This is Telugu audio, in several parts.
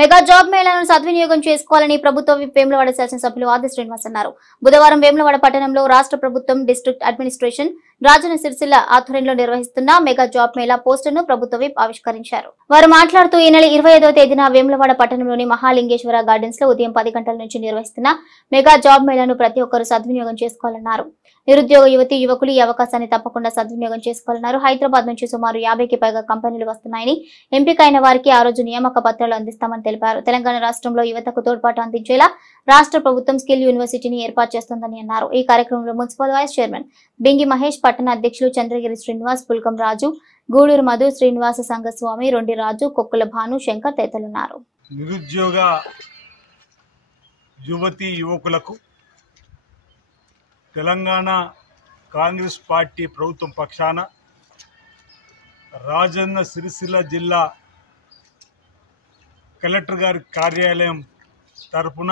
మెగా జాబ్ మేళాను సద్వినియోగం చేసుకోవాలని ప్రభుత్వ విప్ వేములవాడ శాసనసభ్యులు ఆది శ్రీనివాస్ అన్నారు. బుధవారం వేములవాడ పట్టణంలో రాష్ట్ర ప్రభుత్వం డిస్ట్రిక్ట్ అడ్మినిస్ట్రేషన్ రాజన్న సిరిసిల్ల ఆధ్వర్యంలో నిర్వహిస్తున్న మెగా జాబ్ మేళా పోస్టర్ను ప్రభుత్వ విప్ ఆవిష్కరించారు. వారు మాట్లాడుతూ ఈ నెల 25వ తేదీన వేములవాడ పట్టణంలోని మహాలింగేశ్వర గార్డెన్స్ లో ఉదయం 10 గంటల నుంచి నిర్వహిస్తున్న మెగా జాబ్ మేళాను ప్రతి ఒక్కరూ సద్వినియోగం చేసుకోవాలన్నారు. నిరుద్యోగ యువతి యువకులు ఈ అవకాశాన్ని తప్పకుండా సద్వినియోగం చేసుకోవాలన్నారు. హైదరాబాద్ నుంచి సుమారు 50కి పైగా కంపెనీలు వస్తున్నాయని, ఎంపికైన వారికి ఆ రోజు నియామక పత్రాలు అందిస్తామని తెలిపారు. తెలంగాణ రాష్ట్రంలో యువతకు తోడ్పాటు అందించేలా రాష్ట్ర ప్రభుత్వం స్కిల్ యూనివర్సిటీని ఏర్పాటు చేస్తోందని అన్నారు. ఈ కార్యక్రమంలో municipal vice chairman Bingi Mahesh, పట్టణ అధ్యక్షులు చంద్రగిరి శ్రీనివాస్, పుల్కం రాజు, గూడూరు మధు, శ్రీనివాస సంఘస్వామి, రొండి రాజు, కొక్కుల భాను, శంకర్ తదితరులున్నారు. నిరుద్యోగ యువతి యువకులకు తెలంగాణ కాంగ్రెస్ పార్టీ ప్రభుత్వం పక్షాన రాజన్న సిరిసిల్ల జిల్లా కలెక్టర్ గారి కార్యాలయం తరపున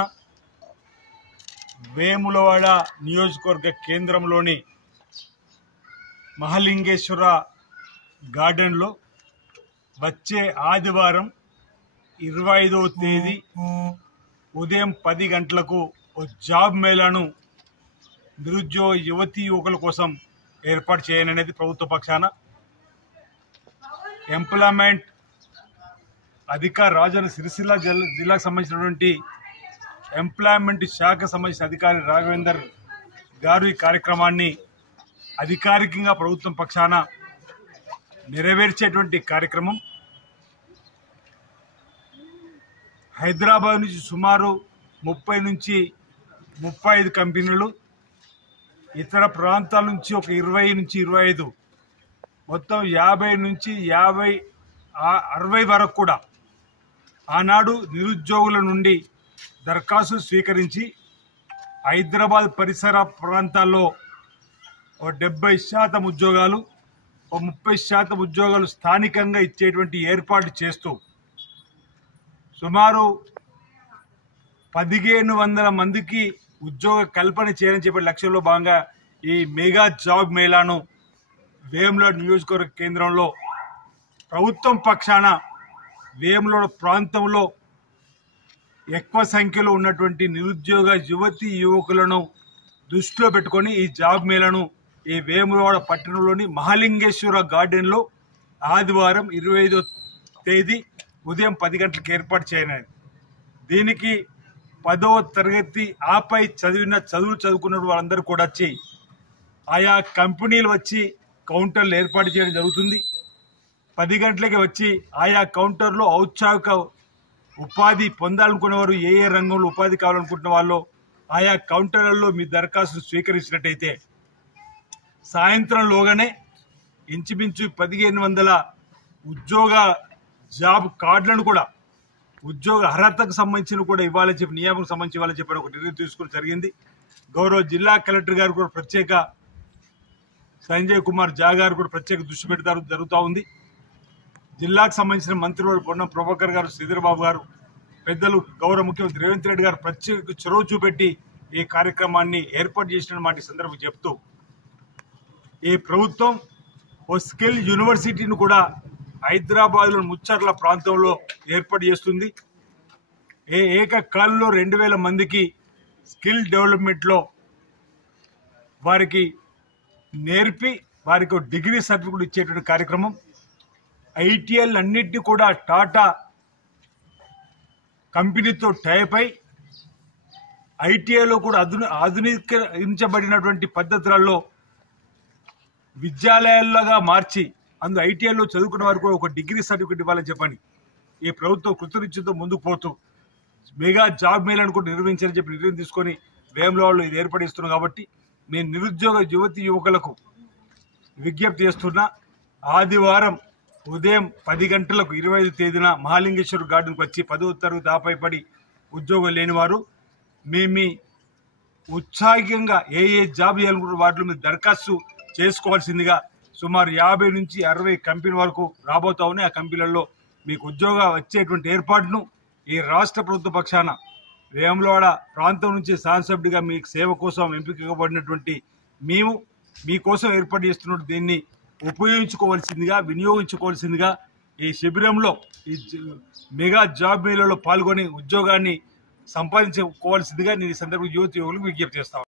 వేములవాడ నియోజకవర్గ కేంద్రంలోని మహాలింగేశ్వర గార్డెన్లో వచ్చే ఆదివారం 25వ తేదీ ఉదయం 10 గంటలకు జాబ్ మేళాను నిరుద్యోగ యువతీ యువకుల కోసం ఏర్పాటు చేయాలనేది ప్రభుత్వ పక్షాన ఎంప్లాయ్మెంట్ అధికారి రాజన్న సిరిసిల్ల జిల్లాకు సంబంధించినటువంటి ఎంప్లాయ్మెంట్ శాఖ సంబంధించిన అధికారి రాఘవేందర్ గారు ఈ కార్యక్రమాన్ని అధికారికంగా ప్రభుత్వం పక్షాన నెరవేర్చేటువంటి కార్యక్రమం. హైదరాబాద్ నుంచి సుమారు 30 నుంచి 35 కంపెనీలు, ఇతర ప్రాంతాల నుంచి ఒక 20 నుంచి 25, మొత్తం 50 నుంచి 60 వరకు కూడా ఆనాడు నిరుద్యోగుల నుండి దరఖాస్తులు స్వీకరించి హైదరాబాద్ పరిసర ప్రాంతాల్లో 70% ఉద్యోగాలు, 30% ఉద్యోగాలు స్థానికంగా ఇచ్చేటువంటి ఏర్పాటు చేస్తూ సుమారు 1500 మందికి ఉద్యోగ కల్పన చేయాలని చెప్పే లక్ష్యంలో భాగంగా ఈ మెగా జాబ్ మేళాను వేములవాడ నియోజకవర్గ కేంద్రంలో ప్రభుత్వం పక్షాన వేములవాడ ప్రాంతంలో ఎక్కువ సంఖ్యలో ఉన్నటువంటి నిరుద్యోగ యువతి యువకులను దృష్టిలో పెట్టుకొని ఈ జాబ్ మేళాను ఈ వేములవాడ పట్టణంలోని మహాలింగేశ్వర గార్డెన్లో ఆదివారం 25వ తేదీ ఉదయం 10 గంటలకు ఏర్పాటు చేయనున్నది. దీనికి 10వ తరగతి ఆపై చదువులు చదువుకున్న వాళ్ళందరూ కూడా వచ్చి ఆయా కంపెనీలు వచ్చి కౌంటర్లు ఏర్పాటు చేయడం జరుగుతుంది. 10 గంటలకి వచ్చి ఆయా కౌంటర్లో ఔత్సాహిక ఉపాధి పొందాలనుకున్నవారు ఏ రంగంలో ఉపాధి కావాలనుకుంటున్న వాళ్ళు ఆయా కౌంటర్లలో మీ దరఖాస్తు స్వీకరించినట్టయితే సాయంత్రంలోగానే ఇంచుమించు 1500 ఉద్యోగ జాబ్ కార్డులను కూడా ఉద్యోగ అర్హతకు సంబంధించిన కూడా ఇవ్వాలని చెప్పి నియామకం సంబంధించి ఇవ్వాలని చెప్పి ఒక నిర్ణయం తీసుకోవడం జరిగింది. గౌరవ జిల్లా కలెక్టర్ గారు కూడా ప్రత్యేక సంజయ్ కుమార్ జా గారు కూడా ప్రత్యేక దృష్టి పెడతారు జరుగుతూ ఉంది. జిల్లాకు సంబంధించిన మంత్రులు పొన్నం ప్రభాకర్ గారు, శ్రీధర్ బాబు గారు, పెద్దలు గౌరవ ముఖ్యమంత్రి రేవంత్ రెడ్డి గారు ప్రత్యేక చొరవ చూపెట్టి ఈ కార్యక్రమాన్ని ఏర్పాటు చేసిన మాట ఈ సందర్భంగా చెప్తూ ఈ ప్రభుత్వం ఓ స్కిల్ యూనివర్సిటీని కూడా హైదరాబాద్లో ముచ్చర్ల ప్రాంతంలో ఏర్పాటు చేస్తుంది. ఏకకాలంలో 2000 మందికి స్కిల్ డెవలప్మెంట్లో వారికి నేర్పి వారికి డిగ్రీ సర్టిఫికేట్ ఇచ్చేటువంటి కార్యక్రమం. ఐటీఎల్ అన్నింటినీ కూడా టాటా కంపెనీతో టైప్ అయి ఐటీఐలో కూడా ఆధునీకరించబడినటువంటి పద్ధతులలో విద్యాలయాలుగా మార్చి అందులో ఐటీఐలో చదువుకున్న వారు కూడా ఒక డిగ్రీ సర్టిఫికేట్ ఇవ్వాలని చెప్పని ఈ ప్రభుత్వం కృతనిశ్చయంతో ముందుకు పోతూ మెగా జాబ్ మేళాను కూడా నిర్వహించాలని చెప్పి నిర్ణయం తీసుకొని వేములవాడలో ఇది ఏర్పడిస్తున్నాం. కాబట్టి నేను నిరుద్యోగ యువతి యువకులకు విజ్ఞప్తి చేస్తున్నా, ఆదివారం ఉదయం 10 గంటలకు 25వ తేదీన మహాలింగేశ్వర గార్డెన్కి వచ్చి 10వ తరగతి ఆపై పడి ఉద్యోగం లేనివారు మీ ఉత్సాహంగా ఏ జాబ్ చేయాలనుకుంటున్న వాటిలో మీరు దరఖాస్తు చేసుకోవాల్సిందిగా సుమారు 50 నుంచి 60 కంపెనీ వరకు రాబోతా ఉన్నాయి. ఆ కంపెనీలలో మీకు ఉద్యోగం వచ్చేటువంటి ఏర్పాటును ఈ రాష్ట్ర ప్రభుత్వ పక్షాన వేములవాడ ప్రాంతం నుంచి శాసనసభ్యుడిగా మీకు సేవ కోసం ఎంపికబడినటువంటి మేము మీకోసం ఏర్పాటు చేస్తున్న దీన్ని ఉపయోగించుకోవాల్సిందిగా, వినియోగించుకోవాల్సిందిగా ఈ శిబిరంలో ఈ మెగా జాబ్ మేళలో పాల్గొని ఉద్యోగాన్ని సంపాదించుకోవాల్సిందిగా నేను ఈ సందర్భంగా యువకులకు విజ్ఞప్తి చేస్తాను.